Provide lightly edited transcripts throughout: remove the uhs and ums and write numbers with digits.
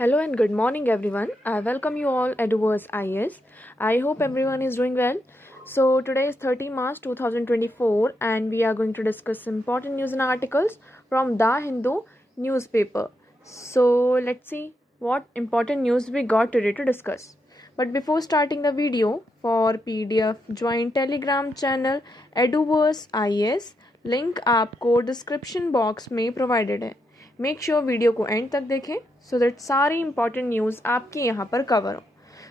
Hello and good morning, everyone. I welcome you all at Eduverse IS. I hope everyone is doing well. So, today is 30 March 2024, and we are going to discuss important news and articles from The Hindu newspaper. So, let's see what important news we got today to discuss. But before starting the video, for PDF, join Telegram channel Eduverse IS. Link आपको description box में provided है. Make sure video को and तक देखें so that सारी important news आपकी यहाँ पर कवर हो.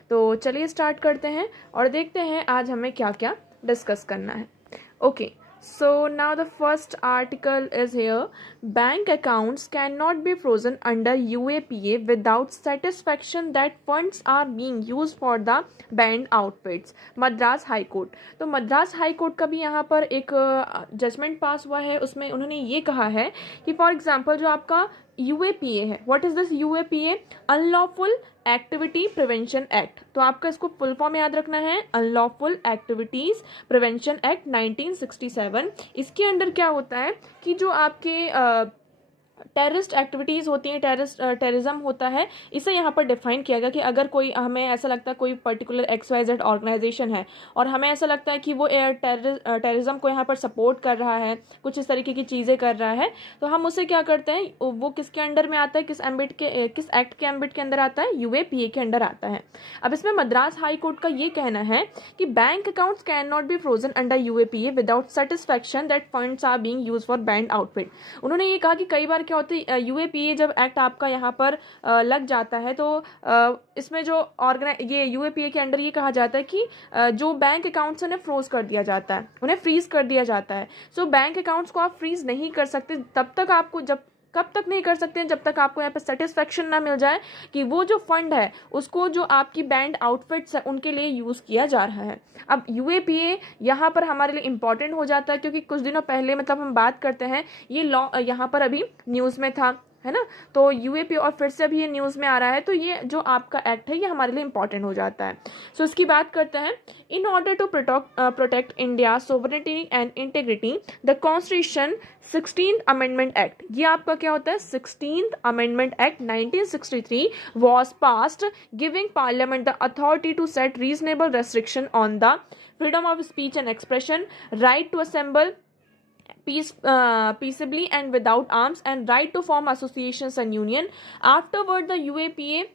तो चलिए स्टार्ट करते हैं और देखते हैं आज हमें क्या क्या डिस्कस करना है. Okay, so now the first article is here. Bank accounts cannot be frozen under UAPA without satisfaction that funds are being used for the banned outfits. Madras high court. तो मद्रास हाई कोर्ट का भी यहाँ पर एक judgement पास हुआ है. उसमें उन्होंने ये कहा है कि फॉर एग्जाम्पल जो आपका UAPA है, what is this UAPA? Unlawful activity prevention act. तो आपका इसको फुल फॉर्म याद रखना है, अनलॉफुल एक्टिविटीज प्रिवेंशन एक्ट 1967. इसके अंडर क्या होता है कि जो आपके टेररिस्ट एक्टिविटीज़ होती हैं, टेररिज्म होता है, इसे यहाँ पर डिफाइन किया गया कि अगर कोई हमें ऐसा लगता है कोई पर्टिकुलर XYZ ऑर्गेनाइजेशन है और हमें ऐसा लगता है कि वो टेररिज्म को यहाँ पर सपोर्ट कर रहा है, कुछ इस तरीके की चीज़ें कर रहा है, तो हम उसे क्या करते हैं, वो किसके अंडर में आता है, किस एक्ट के एम्बिट के अंदर आता है? UAPA के अंडर आता है. अब इसमें मद्रास हाई कोर्ट का ये कहना है कि bank accounts can not be frozen under UAPA without satisfaction that funds are being used for banned outfit. उन्होंने ये कहा कि कई बार क्या होता है, UAPA जब एक्ट आपका यहाँ पर लग जाता है तो इसमें जो ये UAPA के अंडर ये कहा जाता है कि जो बैंक अकाउंट्स उन्हें फ्रोज कर दिया जाता है, उन्हें फ्रीज कर दिया जाता है. सो बैंक अकाउंट्स को आप फ्रीज नहीं कर सकते तब तक आपको कब तक नहीं कर सकते हैं, जब तक आपको यहाँ पर सेटिस्फेक्शन ना मिल जाए कि वो जो फंड है उसको जो आपकी बैंड आउटफिट्स है उनके लिए यूज़ किया जा रहा है. अब UAPA यहाँ पर हमारे लिए इंपॉर्टेंट हो जाता है क्योंकि कुछ दिनों पहले मतलब हम बात करते हैं, ये लॉ यहाँ पर अभी न्यूज़ में था, है ना. तो UAPA और फिर से अभी ये न्यूज़ में आ रहा है, तो ये जो आपका एक्ट है ये हमारे लिए इंपॉर्टेंट हो जाता है. सो इसकी बात करते हैं. In order to protect India sovereignty and integrity the constitution 16th amendment act, ये आपका क्या होता है? 16th amendment act 1963 was passed giving parliament the authority to set reasonable restriction on the freedom of speech and expression, right to assemble peaceably and without arms, and right to form associations and union. Afterward, the UAPA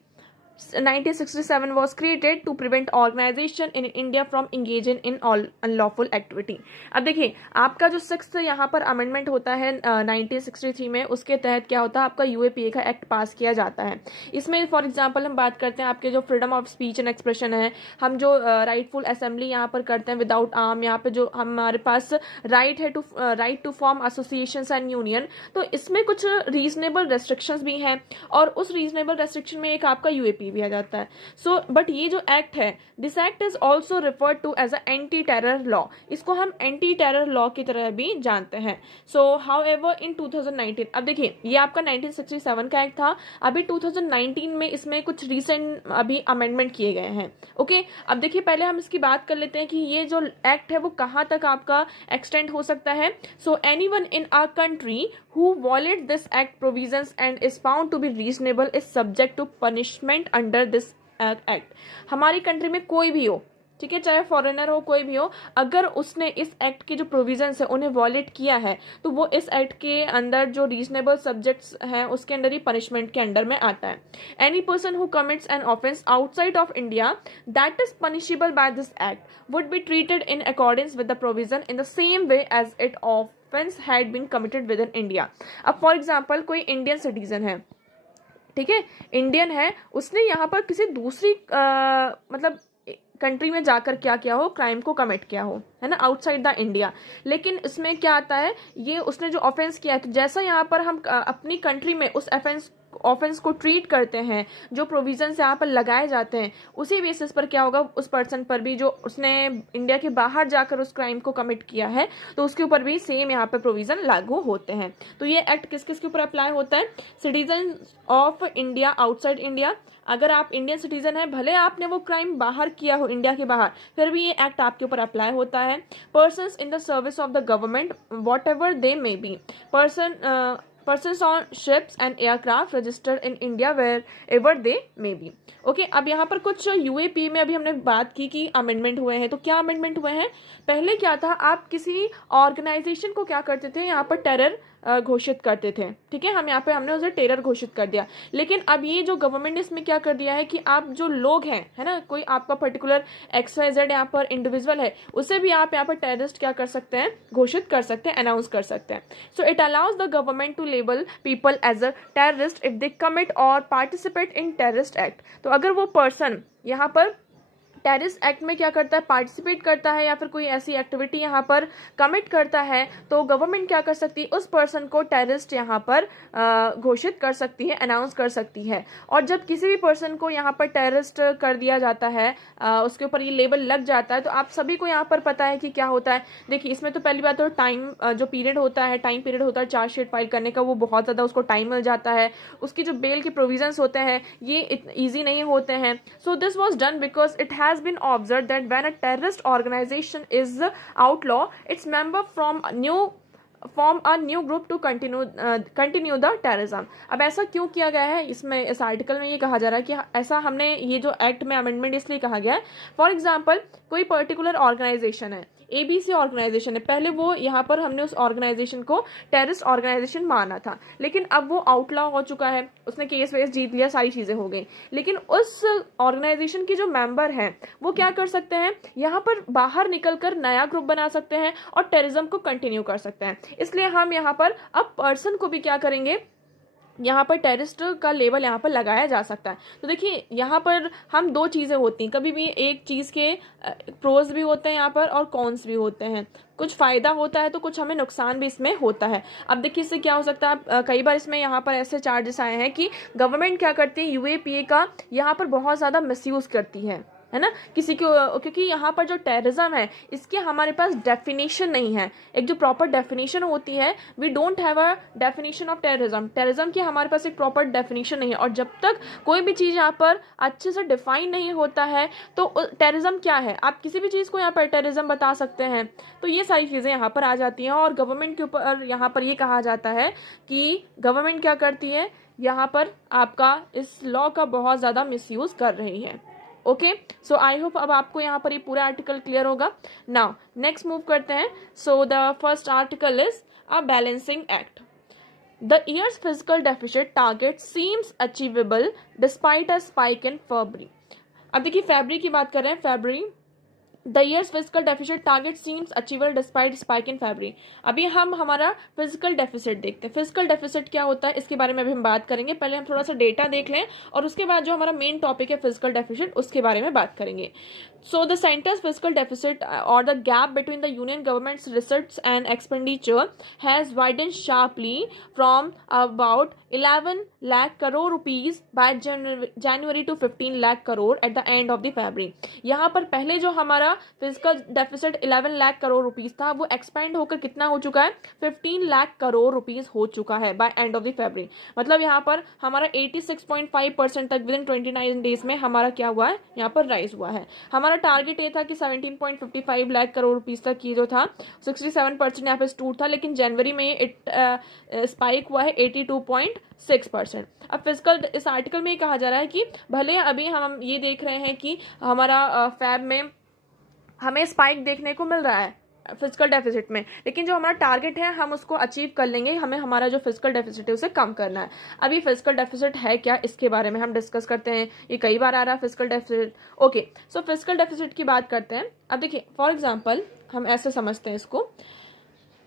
1967 was created to prevent organization in India from engaging in all unlawful activity. अब देखिए आपका जो 6th यहाँ पर amendment होता है 1963 में, उसके तहत क्या होता है, आपका UAPA का एक्ट पास किया जाता है. इसमें फॉर एग्जांपल हम बात करते हैं आपके जो freedom of speech and expression है, हम जो राइटफुल असेंबली यहाँ पर करते हैं विदाउट आर्म, यहाँ पे जो हमारे पास right to form associations and union, तो इसमें कुछ रीजनेबल रेस्ट्रिक्शंस भी हैं और उस रीजनेबल रेस्ट्रिक्शन में एक आपका UAPA भी आ जाता है. सो बट ये जो एक्ट है, this act is also referred to as a anti terror law. इसको हम एंटी टेरर लॉ की तरह भी जानते हैं. सो हाउ एवर इन 2019, अब देखिए ये आपका 1967 का एक्ट था, अभी 2019 में इसमें कुछ रिसेंट अभी अमेंडमेंट किए गए हैं. ओके, अब देखिए पहले हम इसकी बात कर लेते हैं कि ये जो एक्ट है वो कहाँ तक आपका एक्सटेंड हो सकता है. So anyone in our country who violate this act provisions and is found to be reasonable is subject to punishment under this act. हमारी कंट्री में कोई भी हो, ठीक है, चाहे फॉरेनर हो कोई भी हो, अगर उसने इस एक्ट के जो प्रोविजंस है उन्हें वॉलेट किया है तो वो इस एक्ट के अंदर जो रीजनेबल सब्जेक्ट्स हैं उसके अंदर ही पनिशमेंट के अंडर में आता है. Any person who commits an offence outside of India that is punishable by this act would be treated in accordance with the provision in the same way as it offence had been committed within India. अब for example कोई Indian citizen है, ठीक है, Indian है, उसने यहाँ पर किसी दूसरी मतलब कंट्री में जाकर क्या किया हो, क्राइम को कमिट किया हो, है ना, आउटसाइड द इंडिया, लेकिन इसमें क्या आता है, ये उसने जो ऑफेंस किया है, तो जैसा यहाँ पर हम अपनी कंट्री में उस ऑफेंस को ट्रीट करते हैं, जो प्रोविजंस यहाँ पर लगाए जाते हैं, उसी बेसिस पर क्या होगा, उस पर्सन पर भी जो उसने इंडिया के बाहर जाकर उस क्राइम को कमिट किया है तो उसके ऊपर भी सेम यहाँ पर प्रोविजन लागू होते हैं. तो ये एक्ट किस किस के ऊपर अप्लाई होता है? Citizen of India outside India. अगर आप इंडियन सिटीजन है, भले आपने वो क्राइम बाहर किया हो इंडिया के बाहर, फिर भी ये एक्ट आपके ऊपर अप्लाई होता है. Persons in the service of the government what ever they may be, person persons on ships and aircraft registered in India wherever they may be. Okay, अब यहाँ पर कुछ यूएपी में अभी हमने बात की कि अमेंडमेंट हुए हैं, तो क्या अमेंडमेंट हुए हैं? पहले क्या था, आप किसी ऑर्गेनाइजेशन को क्या करते थे, यहाँ पर टेरर घोषित करते थे, ठीक है, हमने उसे टेरर घोषित कर दिया। लेकिन अब ये जो गवर्नमेंट ने इसमें क्या कर दिया है कि आप जो लोग हैं, है ना, कोई आपका पर्टिकुलर XYZ यहाँ पर इंडिविजुअल है, उसे भी आप यहाँ पर टेररिस्ट क्या कर सकते हैं, घोषित कर सकते हैं, अनाउंस कर सकते हैं। So it allows the government to label people as a terrorist if they commit और पार्टिसिपेट इन टेररिस्ट एक्ट। तो अगर वो पर्सन यहाँ पर टेररिस्ट एक्ट में क्या करता है, पार्टिसिपेट करता है या फिर कोई ऐसी एक्टिविटी यहाँ पर कमिट करता है, तो गवर्नमेंट क्या कर सकती है, उस पर्सन को टेररिस्ट यहाँ पर घोषित कर सकती है, अनाउंस कर सकती है। और जब किसी भी पर्सन को यहाँ पर टेररिस्ट कर दिया जाता है, उसके ऊपर ये लेबल लग जाता है, तो आप सभी को यहाँ पर पता है कि क्या होता है। देखिए, इसमें तो पहली बात तो टाइम जो पीरियड होता है, टाइम पीरियड होता है चार्जशीट फाइल करने का, वो बहुत ज़्यादा उसको टाइम मिल जाता है। उसकी जो बेल के प्रोविजंस होते हैं ये ईजी नहीं होते हैं। So this was done because it has been observed that when a terrorist organization is outlaw, its member form a new group to continue the terrorism। अब ऐसा क्यों किया गया है, इसमें इस आर्टिकल में ये कहा जा रहा है कि ऐसा हमने ये जो एक्ट में अमेंडमेंट इसलिए कहा गया है, फॉर एग्जांपल कोई पर्टिकुलर ऑर्गेनाइजेशन है, ABC ऑर्गेनाइजेशन है, पहले वो यहाँ पर हमने उस ऑर्गेनाइजेशन को टेररिस्ट ऑर्गेनाइजेशन माना था, लेकिन अब वो आउटलॉ हो चुका है, उसने केस वेस जीत लिया, सारी चीज़ें हो गई, लेकिन उस ऑर्गेनाइजेशन की जो मेंबर हैं वो क्या कर सकते हैं, यहाँ पर बाहर निकलकर नया ग्रुप बना सकते हैं और टेररिज्म को कंटिन्यू कर सकते हैं। इसलिए हम यहाँ पर अब पर्सन को भी क्या करेंगे, यहाँ पर टेररिस्ट का लेबल यहाँ पर लगाया जा सकता है। तो देखिए, यहाँ पर हम दो चीज़ें होती हैं, कभी भी एक चीज़ के प्रोज भी होते हैं यहाँ पर और कॉन्स भी होते हैं, कुछ फ़ायदा होता है तो कुछ हमें नुकसान भी इसमें होता है। अब देखिए, इससे क्या हो सकता है, कई बार इसमें यहाँ पर ऐसे चार्जेस आए हैं कि गवर्नमेंट क्या करती है, UAPA का यहाँ पर बहुत ज़्यादा मिसयूज़ करती है ना, किसी को, क्योंकि यहाँ पर जो टेररिज्म है इसके हमारे पास डेफिनेशन नहीं है, एक जो प्रॉपर डेफिनेशन होती है, we don't have a definition of terrorism की हमारे पास एक प्रॉपर डेफिनेशन नहीं है। और जब तक कोई भी चीज़ यहाँ पर अच्छे से डिफाइन नहीं होता है तो टेररिज्म क्या है, आप किसी भी चीज़ को यहाँ पर टेररिज्म बता सकते हैं, तो ये सारी चीज़ें यहाँ पर आ जाती हैं। और गवर्नमेंट के ऊपर यहाँ पर ये कहा जाता है कि गवर्नमेंट क्या करती है, यहाँ पर आपका इस लॉ का बहुत ज़्यादा मिसयूज़ कर रही है। ओके, सो आई होप अब आपको यहाँ पर ये पूरा आर्टिकल क्लियर होगा। नाउ नेक्स्ट मूव करते हैं। So the first article is a balancing act. The year's physical deficit target seems achievable despite a spike in February. अब देखिए, फरवरी की बात कर रहे हैं, फरवरी the year's physical deficit target seems achievable despite spike in February. अभी हम हमारा फिजिकल डेफिसिट देखते हैं। फिजिकल डेफिसिट क्या होता है इसके बारे में अभी हम बात करेंगे, पहले हम थोड़ा सा डेटा देख लें और उसके बाद जो हमारा मेन टॉपिक है फिजिकल डेफिसिट उसके बारे में बात करेंगे। So the center's fiscal deficit or the gap between the union government's receipts and expenditure has widened sharply from about 11 lakh crore rupees by January to 15 lakh crore at the end of the February। यहाँ पर पहले जो हमारा physical deficit 11 lakh crore rupees था, वो expand होकर कितना हो चुका है, 15 लाख करोड़ रुपीस हो चुका है by end of the February. मतलब यहाँ पर हमारा 86.5% तक विद इन 29 डेज में हमारा क्या हुआ है, यहाँ पर राइज हुआ है। हमारा टारगेट ये था कि 17.55 लाख करोड़ रुपीस तक की जो था 67% यहाँ पे स्टूड था, लेकिन जनवरी में ये स्पाइक हुआ है 82.6%। अब फिजिकल इस आर्टिकल में ये कहा जा रहा है कि भले अभी हम ये देख रहे हैं कि हमारा फैब में हमें स्पाइक देखने को मिल रहा है फिजिकल डेफिसिट में, लेकिन जो हमारा टारगेट है हम उसको अचीव कर लेंगे, हमें हमारा जो फिजिकल डेफिसिट है उसे कम करना है। अभी फिजिकल डेफिसिट है क्या, इसके बारे में हम डिस्कस करते हैं, ये कई बार आ रहा है physical deficit. Okay, so physical deficit की बात करते हैं। अब देखिए, फॉर एग्जांपल हम ऐसे समझते हैं इसको,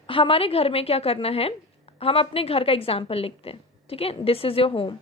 हमारे घर में क्या करना है, हम अपने घर का एग्जाम्पल लिखते हैं, ठीक है, दिस इज योर होम।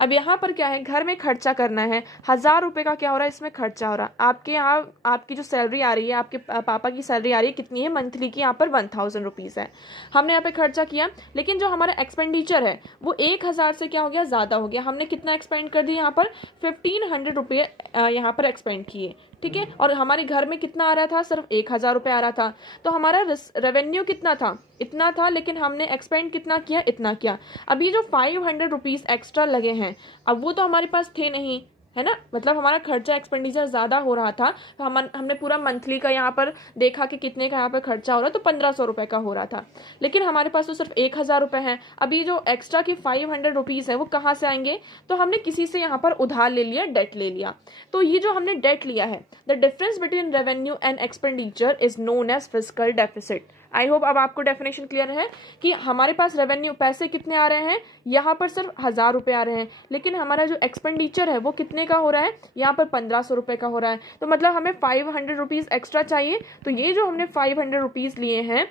अब यहाँ पर क्या है, घर में खर्चा करना है, 1000 रुपये का क्या हो रहा है, इसमें खर्चा हो रहा है। आपके यहाँ आपकी जो सैलरी आ रही है, आपके पापा की सैलरी आ रही है, कितनी है मंथली की, यहाँ पर 1000 रुपीज़ है, हमने यहाँ पे खर्चा किया। लेकिन जो हमारा एक्सपेंडिचर है वो 1000 से क्या हो गया, ज़्यादा हो गया। हमने कितना एक्सपेंड कर दिया, यहाँ पर 1500 रुपये यहाँ पर एक्सपेंड किए, ठीक है, और हमारे घर में कितना आ रहा था, सिर्फ 1000 रुपये आ रहा था। तो हमारा रेवेन्यू कितना था, इतना था, लेकिन हमने एक्सपेंड कितना किया, इतना किया। अभी जो 500 रुपीज़ एक्स्ट्रा लगे हैं, अब वो तो हमारे पास थे नहीं, है ना, मतलब हमारा खर्चा एक्सपेंडिचर ज़्यादा हो रहा था, तो हमने पूरा मंथली का यहाँ पर देखा कि कितने का यहाँ पर खर्चा हो रहा है, तो 1500 रुपये का हो रहा था, लेकिन हमारे पास तो सिर्फ 1000 रुपये हैं। अभी जो एक्स्ट्रा की 500 रुपीज़ है वो कहाँ से आएंगे, तो हमने किसी से यहाँ पर उधार ले लिया, डेट ले लिया। तो ये जो हमने डेट लिया है, the difference between revenue and expenditure is known as fiscal deficit. I hope अब आपको डेफिनेशन क्लियर है कि हमारे पास रेवेन्यू पैसे कितने आ रहे हैं, यहाँ पर सिर्फ 1000 रुपये आ रहे हैं, लेकिन हमारा जो एक्सपेंडिचर है वो कितने का हो रहा है, यहाँ पर 1500 रुपये का हो रहा है। तो मतलब हमें 500 रुपीज़ एक्स्ट्रा चाहिए। तो ये जो हमने 500 रुपीज़ लिए हैं,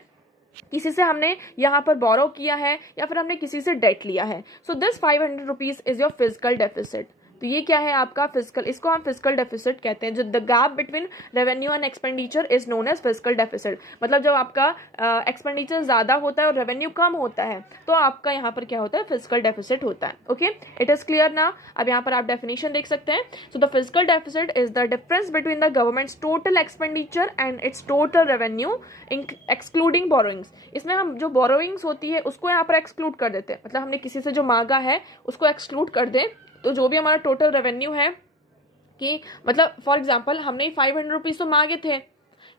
किसी से हमने यहाँ पर बोरो किया है या फिर हमने किसी से डेट लिया है, so this 500 rupees is your physical deficit. तो ये क्या है आपका फिजिकल, इसको हम फिजिकल डेफिसिट कहते हैं। जो the gap between revenue and expenditure is known as physical deficit. मतलब जब आपका एक्सपेंडिचर ज़्यादा होता है और रेवेन्यू कम होता है, तो आपका यहाँ पर क्या होता है, फिजिकल डेफिसिट होता है। ओके, इट इज़ क्लियर ना। अब यहाँ पर आप डेफिनेशन देख सकते हैं। So the physical deficit is the difference between the governments total expenditure and it's total revenue excluding borrowings. इसमें हम जो बोरोइंग्स होती है उसको यहाँ पर एक्सक्लूड कर देते हैं, मतलब हमने किसी से जो मांगा है उसको एक्सक्लूड कर दें, तो जो भी हमारा टोटल रेवेन्यू है, कि मतलब फॉर एग्जांपल हमने 500 रुपीज़ तो मांगे थे,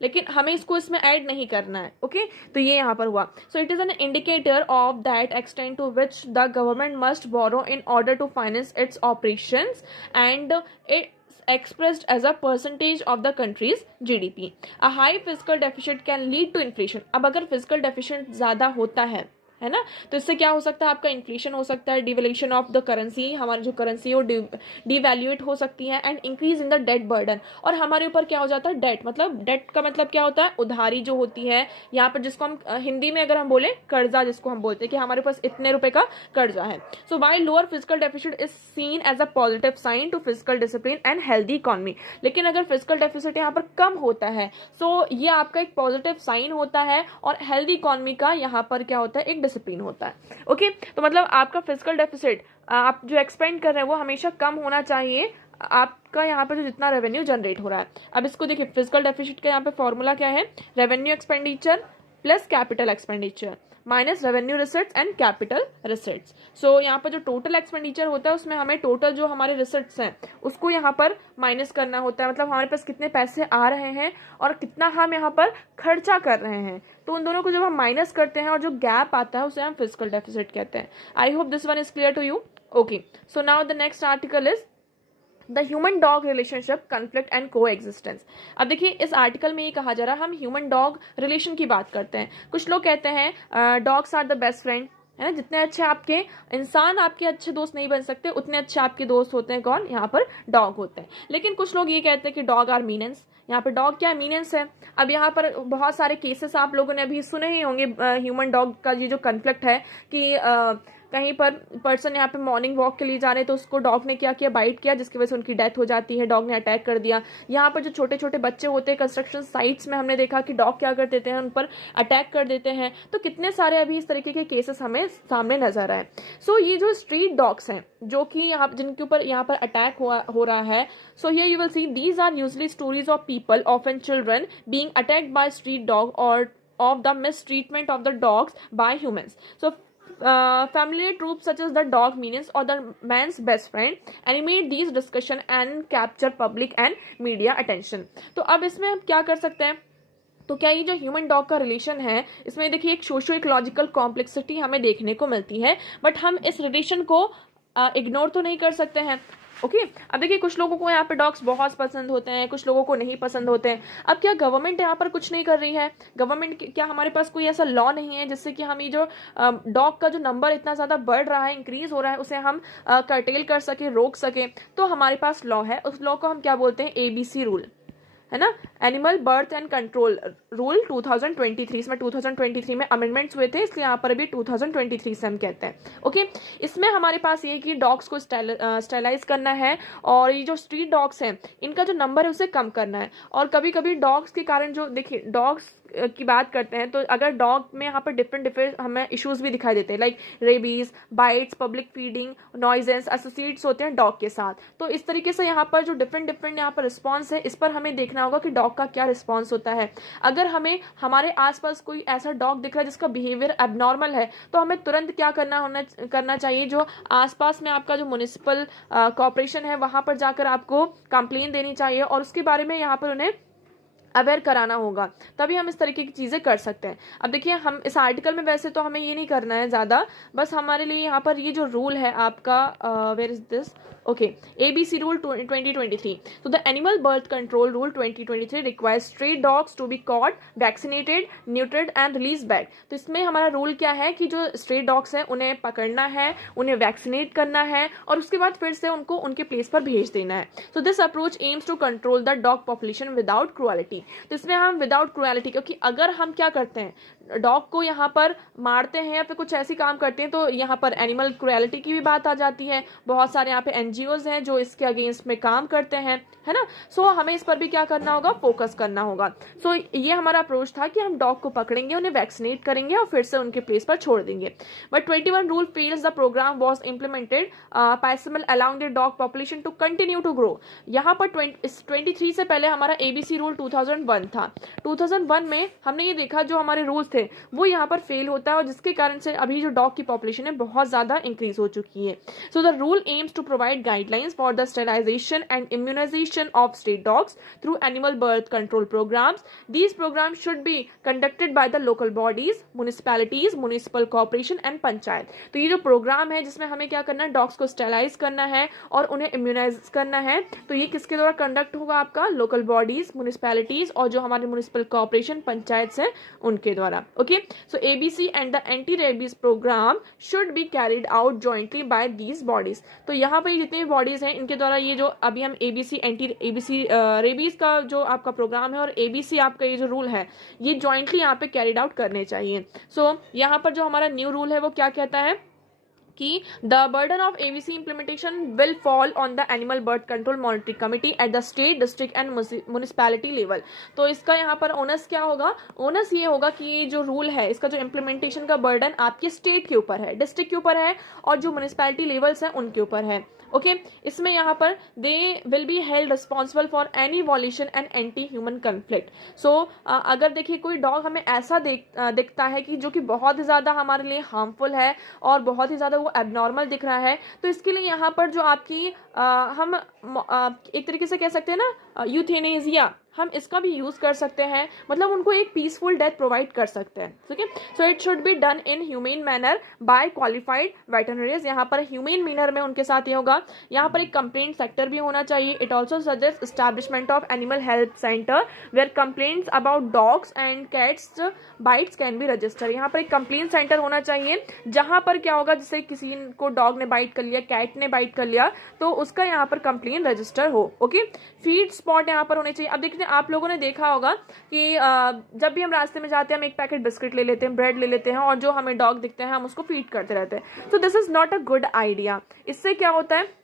लेकिन हमें इसको इसमें ऐड नहीं करना है। ओके, तो ये यहाँ पर हुआ। So it is an indicator of that extent to which the government must borrow in order to finance its operations and it expressed as a percentage of the country's GDP. A high fiscal deficit can lead to inflation. अब अगर fiscal deficit ज़्यादा होता है ना, तो इससे क्या हो सकता है, आपका इन्फ्लेशन हो सकता है, डिवैल्यूएशन ऑफ द करेंसी, हमारी जो करेंसी है वो डिवैल्यूएट हो सकती है, and increase in the debt burden. और हमारे ऊपर क्या हो जाता है, डेट, मतलब डेट का मतलब क्या होता है, उधारी जो होती है, यहाँ पर जिसको हम हिंदी में अगर हम बोले कर्जा, जिसको हम बोलते हैं कि हमारे पास इतने रुपए का कर्जा है। So while lower physical deficit is seen as a positive sign to physical discipline and healthy economy. लेकिन अगर फिजिकल डेफिसिट यहाँ पर कम होता है, सो ये आपका एक पॉजिटिव साइन होता है, और हेल्दी इकोनॉमी का यहाँ पर क्या होता है, एक डिसिप्लिन होता है। ओके, तो मतलब आपका फिजिकल डेफिसिट, आप जो एक्सपेंड कर रहे हैं वो हमेशा कम होना चाहिए आपका यहाँ पर जो जितना रेवेन्यू जनरेट हो रहा है। अब इसको देखिए, फिजिकल डेफिसिट का यहाँ पे फॉर्मूला क्या है, revenue expenditure plus capital expenditure minus revenue receipts and capital receipts. So यहाँ पर जो टोटल एक्सपेंडिचर होता है उसमें हमें टोटल जो हमारे रिसिट्स हैं उसको यहाँ पर माइनस करना होता है, मतलब हमारे पास कितने पैसे आ रहे हैं और कितना हम यहाँ पर खर्चा कर रहे हैं, तो उन दोनों को जब हम माइनस करते हैं और जो गैप आता है उसे हम फिजिकल डेफिसिट कहते हैं। I hope this one is clear to you. Okay, so now the next article is the human dog relationship conflict and coexistence. अब देखिए, इस आर्टिकल में ये कहा जा रहा है, हम ह्यूमन डॉग रिलेशन की बात करते हैं। कुछ लोग कहते हैं dogs are the best friend, है ना, जितने अच्छे आपके इंसान आपके अच्छे दोस्त नहीं बन सकते, उतने अच्छे आपके दोस्त होते हैं कौन, यहाँ पर डॉग होते हैं। लेकिन कुछ लोग ये कहते हैं कि डॉग आर मीनेंस। यहाँ पर डॉग क्या है, मीनेंस है। अब यहाँ पर बहुत सारे केसेस आप लोगों ने अभी सुने ही होंगे, ह्यूमन डॉग का ये जो कन्फ्लिक्ट है कि कहीं पर पर्सन यहाँ पे मॉर्निंग वॉक के लिए जा रहे हैं, तो उसको डॉग ने क्या किया, बाइट किया, जिसकी वजह से उनकी डेथ हो जाती है, डॉग ने अटैक कर दिया। यहाँ पर जो छोटे छोटे बच्चे होते हैं कंस्ट्रक्शन साइट्स में, हमने देखा कि डॉग क्या कर देते हैं, उन पर अटैक कर देते हैं। तो कितने सारे अभी इस तरीके के केसेस हमें सामने नजर आए। सो ये जो स्ट्रीट डॉग्स हैं जो कि यहाँ जिनके ऊपर यहाँ पर अटैक हो रहा है, so here you will see these are usually stories of people often children being attacked by street dog और of the mistreatment of the dogs by humans. So familiar tropes such as the dog meanness or the man's best friend animate these discussion and capture public and media attention. तो अब इसमें हम क्या कर सकते हैं, तो क्या ये जो ह्यूमन डॉग का रिलेशन है, इसमें देखिए एक सोशो इकोलॉजिकल कॉम्प्लेक्सिटी हमें देखने को मिलती है, बट हम इस रिलेशन को इग्नोर तो नहीं कर सकते हैं। ओके, अब देखिए, कुछ लोगों को यहाँ पे डॉग्स बहुत पसंद होते हैं, कुछ लोगों को नहीं पसंद होते हैं। अब क्या गवर्नमेंट यहाँ पर कुछ नहीं कर रही है, गवर्नमेंट क्या हमारे पास कोई ऐसा लॉ नहीं है जिससे कि हम ये जो डॉग का जो नंबर इतना ज़्यादा बढ़ रहा है, इंक्रीज हो रहा है, उसे हम कर्टेल कर सके, रोक सके। तो हमारे पास लॉ है, उस लॉ को हम क्या बोलते हैं, ABC रूल, है ना, animal birth and control rule 2023। इसमें 2023 में अमेंडमेंट्स हुए थे, इसलिए यहाँ पर भी 2023 से हम कहते हैं। ओके, इसमें हमारे पास ये कि डॉग्स को स्टेलाइज करना है, और ये जो स्ट्रीट डॉग्स हैं इनका जो नंबर है उसे कम करना है। और कभी कभी डॉग्स के कारण जो, देखिए डॉग्स की बात करते हैं तो अगर डॉग में यहाँ पर डिफरेंट हमें इश्यूज भी दिखाई देते हैं, like rabies, bytes, public feeding, noises associates होते हैं डॉग के साथ। तो इस तरीके से यहाँ पर जो डिफरेंट यहाँ पर रिस्पॉन्स है, इस पर हमें देखना होगा कि डॉग का क्या रिस्पॉन्स होता है। अगर अगर हमें हमारे आसपास कोई ऐसा डॉग दिख रहा है जिसका बिहेवियर एबनॉर्मल है, तो हमें तुरंत क्या करना चाहिए, जो आसपास में आपका जो म्युनिसिपल कॉर्पोरेशन है वहां पर जाकर आपको कंप्लेन देनी चाहिए और उसके बारे में यहाँ पर उन्हें अवेयर कराना होगा, तभी हम इस तरीके की चीज़ें कर सकते हैं। अब देखिए, हम इस आर्टिकल में वैसे तो हमें ये नहीं करना है ज़्यादा, बस हमारे लिए यहाँ पर ये जो रूल है आपका, where is this, okay, ABC rule 2023। तो the animal birth control rule 2023 requires stray dogs to be caught, vaccinated, neutered and release back. तो इसमें हमारा रूल क्या है कि जो स्ट्रे डॉग्स हैं उन्हें पकड़ना है, उन्हें वैक्सीनेट करना है और उसके बाद फिर से उनको उनके प्लेस पर भेज देना है। So this approach aims to control the dog population without cruelty. तो इसमें हम विदाउट क्रुएलिटी, क्योंकि अगर हम क्या करते हैं, डॉग को यहाँ पर मारते हैं या फिर कुछ ऐसी काम करते हैं, तो यहाँ पर एनिमल क्रुएलिटी की भी बात आ जाती है। बहुत सारे यहाँ पे NGOs हैं जो इसके अगेंस्ट में काम करते हैं, है ना। सो हमें इस पर भी क्या करना होगा, फोकस करना होगा। सो ये हमारा अप्रोच था कि हम डॉग को पकड़ेंगे, उन्हें वैक्सीनेट करेंगे और फिर से उनके प्लेस पर छोड़ देंगे। But 21 rule fails the program was implemented piecemeal allowing the dog population to continue to grow. यहाँ पर 23 से पहले हमारा ABC रूल 2001 था। 2001 में हमने ये देखा जो हमारे रूल्स थे वो यहाँ पर फेल होता है और जिसके कारण से अभी जो डॉग की पॉपुलेशन है बहुत ज्यादा इंक्रीज हो चुकी है। So the rule aims to provide guidelines for the sterilisation and immunisation of street dogs through animal birth control programmes. These programmes should be conducted by the local bodies, municipalities, municipal corporation and panchayat. तो ये जो programme है जिसमें हमें क्या करना है, dogs को स्टेरिलाइज करना है और उन्हें इम्यूनाइज करना है, तो ये किसके द्वारा कंडक्ट होगा, आपका लोकल बॉडीज, म्युनिसिपैलिटीज और जो हमारे म्युनिसिपल कॉर्पोरेशन, पंचायत से उनके द्वारा। Okay, so ABC and the anti rabies programme should be carried out jointly by these bodies. तो यहाँ पर जितनी भी बॉडीज हैं इनके द्वारा ये जो अभी हम ABC रेबीज का जो आपका प्रोग्राम है और ABC आपका ये जो रूल है ये जॉइंटली यहाँ पे कैरिड आउट करने चाहिए। सो यहाँ पर जो हमारा न्यू रूल है वो क्या कहता है कि the burden of ABC implementation will fall on the animal birth control monitoring committee at the state, district and municipality level. तो इसका यहाँ पर ओनस क्या होगा, ओनस ये होगा कि ये जो रूल है इसका जो इम्प्लीमेंटेशन का बर्डन आपके स्टेट के ऊपर है, डिस्ट्रिक्ट के ऊपर है और जो म्युनिसिपैलिटी लेवल्स हैं उनके ऊपर है। ओके, इसमें यहाँ पर they will be held responsible for any violation and anti human conflict. So अगर देखिए कोई डॉग हमें ऐसा दिखता है कि जो कि बहुत ही ज़्यादा हमारे लिए हार्मफुल है और बहुत ही ज़्यादा वो एबनॉर्मल दिख रहा है, तो इसके लिए यहाँ पर जो आपकी हम एक तरीके से कह सकते हैं ना, यूथेनेसिया, हम इसका भी यूज कर सकते हैं, मतलब उनको एक पीसफुल डेथ प्रोवाइड कर सकते हैं। ठीक है, so it should be done in humane manner by qualified veterinaries. यहाँ पर ह्यूमेन मैनर में उनके साथ ये होगा। यहाँ पर एक कंप्लेंट सेक्टर भी होना चाहिए। It also suggest establishment of animal health centre where complaints about dogs and cats bites can be register. यहाँ पर एक कंप्लेंट सेंटर होना चाहिए जहाँ पर क्या होगा, जैसे किसी को डॉग ने बाइट कर लिया, कैट ने बाइट कर लिया, तो उसका यहाँ पर कंप्लेन रजिस्टर हो। ओके, फीड स्पॉट यहाँ पर होने चाहिए। अब देखिए, आप लोगों ने देखा होगा कि जब भी हम रास्ते में जाते हैं हम एक पैकेट बिस्किट ले लेते हैं, ब्रेड ले लेते हैं और जो हमें डॉग दिखते हैं हम उसको फीड करते रहते हैं। So this is not a good idea. इससे क्या होता है,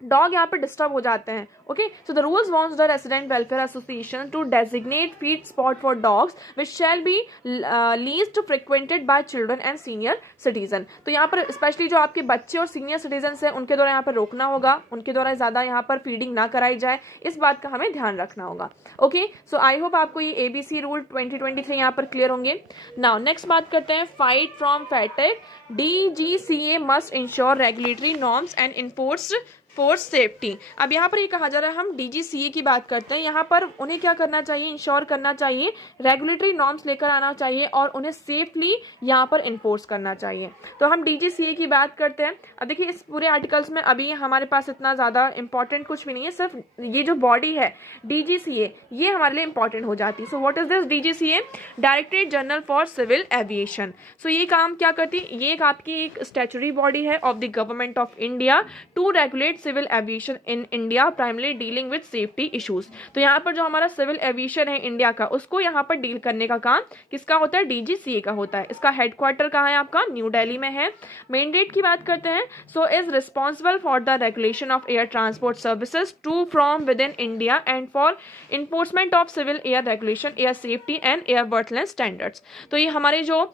डॉग यहाँ पर डिस्टर्ब हो जाते हैं। Okay, so the rules wants the resident welfare association to designate feed spot for dogs which shall be least frequented by children and senior citizen. तो यहाँ पर स्पेशली जो आपके बच्चे और सीनियर सिटीजन हैं उनके द्वारा यहाँ पर रोकना होगा, उनके द्वारा ज्यादा यहाँ पर फीडिंग ना कराई जाए, इस बात का हमें ध्यान रखना होगा। ओके, सो आई होप आपको ये ABC रूल 2023 यहाँ पर क्लियर होंगे। नाउ नेक्स्ट बात करते हैं fight from fatigue. DGCA must ensure regulatory norms and enforce force safety. अब यहाँ पर ये कहा जा रहा है, हम DGCA की बात करते हैं, यहाँ पर उन्हें क्या करना चाहिए, इंश्योर करना चाहिए, रेगुलेटरी नॉर्म्स लेकर आना चाहिए और उन्हें सेफली यहाँ पर इन्फोर्स करना चाहिए। तो हम DGCA की बात करते हैं। अब देखिए, इस पूरे आर्टिकल्स में अभी हमारे पास इतना ज़्यादा इंपॉर्टेंट कुछ भी नहीं है, सिर्फ ये जो बॉडी है DGCA ये हमारे लिए इंपॉर्टेंट हो जाती है। So what is this DGCA? Directorate general for civil aviation. So ये काम क्या करती है, ये आपकी एक स्टैच्यूटरी बॉडी है of the government of India to regulate civil aviation in India, primarily dealing with safety issues. तो यहाँ पर जो हमारा सिविल एविएशन है इंडिया का, उसको यहाँ पर डील करने का काम किसका होता है, DGCA का होता है। इसका हेडक्वार्टर कहाँ है, आपका न्यू दिल्ली में है। मैंडेट की बात करते हैं, so is responsible for the regulation of air transport services to from within India and for enforcement of civil air regulation, air safety and air worthiness standards. तो ये हमारे जो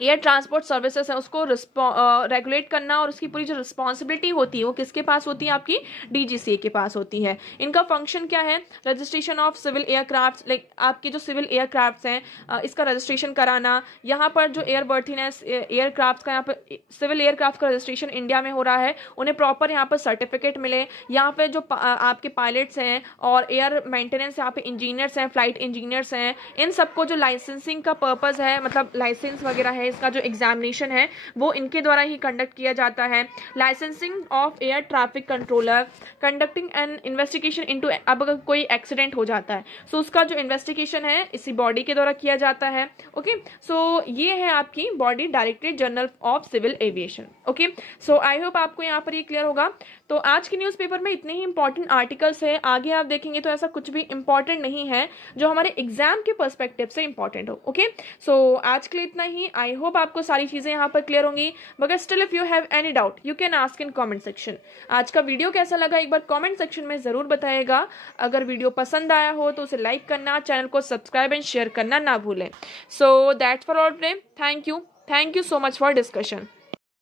एयर ट्रांसपोर्ट सर्विसेज है उसको regulate करना और उसकी पूरी जो रिस्पॉन्सिबिलिटी होती है वो किसके पास होती है, आपकी डीजीसीए के पास होती है। इनका फंक्शन क्या है, registration of civil aircraft, like आपके जो सिविल एयरक्राफ्ट हैं इसका रजिस्ट्रेशन कराना। यहाँ पर जो एयरबर्थिनेस एयरक्राफ्ट का, यहाँ पर सिविल एयरक्राफ्ट का रजिस्ट्रेशन इंडिया में हो रहा है, उन्हें प्रॉपर यहाँ पर सर्टिफिकेट मिले। यहाँ पे जो आपके पायलट्स हैं और एयर मेंटेनेंस यहाँ पे इंजीनियर्स हैं, फ्लाइट इंजीनियर्स हैं, इन सबको जो लाइसेंसिंग का पर्पज़ है, मतलब लाइसेंस वगैरह है, इसका जो एग्जामिनेशन है वो इनके द्वारा ही कंडक्ट किया जाता है। Licensing of air traffic controller, conducting an investigation into, अब अगर कोई एक्सीडेंट हो जाता है सो उसका जो इन्वेस्टिगेशन है इसी बॉडी के द्वारा किया जाता है। ओके, सो ये है आपकी body, directorate general of civil aviation. Okay, so I hope आपको यहाँ पर ये क्लियर होगा। तो आज के न्यूज़पेपर में इतने ही इंपॉर्टेंट आर्टिकल्स है, आगे आप देखेंगे तो ऐसा कुछ भी इंपॉर्टेंट नहीं है जो हमारे एग्जाम के पर्सपेक्टिव से इंपॉर्टेंट हो। ओके, सो आज के लिए इतना ही। आई होप आपको सारी चीजें यहाँ पर क्लियर होंगी, मगर still if you have any doubt you can ask in comment section. आज का वीडियो कैसा लगा एक बार कमेंट सेक्शन में जरूर बताइएगा। अगर वीडियो पसंद आया हो तो उसे लाइक करना, चैनल को सब्सक्राइब एंड शेयर करना ना भूलें। So that's for all today. Thank you so much for discussion.